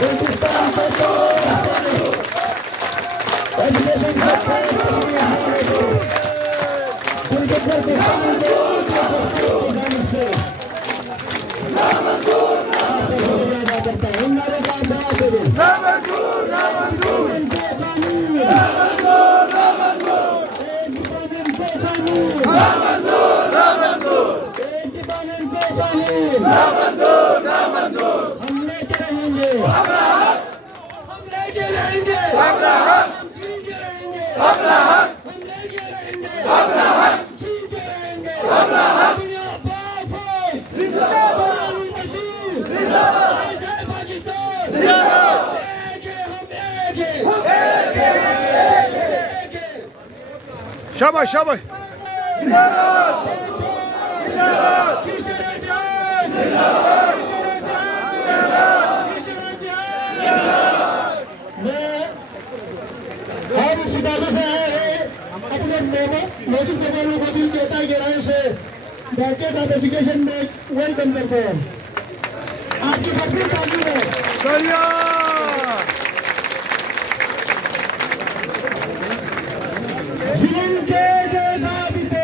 बलूचिस्तान के education sector गिरगिट किसान को से करता है हमारे पास जवाब दे दो हम लेके रहेंगे हम लेके रहेंगे हम छीनते रहेंगे हम लेके रहेंगे हम छीनते रहेंगे दुनिया पाक जिंदाबाद मसीह जिंदाबाद पाकिस्तान जिंदाबाद शाबाश शाबाश हम शिकागो से आए हैं अपने मोदी मेमोरियल को दिल के ताई गहराइयों से डॉक्टर ऑफ एजुकेशन में वेलकम करते हैं। आपकी भरपूर तारीफ है। जुल्म के जैसा बीते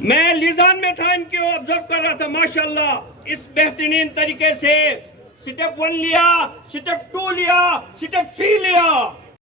मैं लिजान में था, इनके ऑब्जर्व कर रहा था। माशाल्लाह इस बेहतरीन तरीके से स्टेप 1 लिया, स्टेप 2 लिया, स्टेप 3 लिया।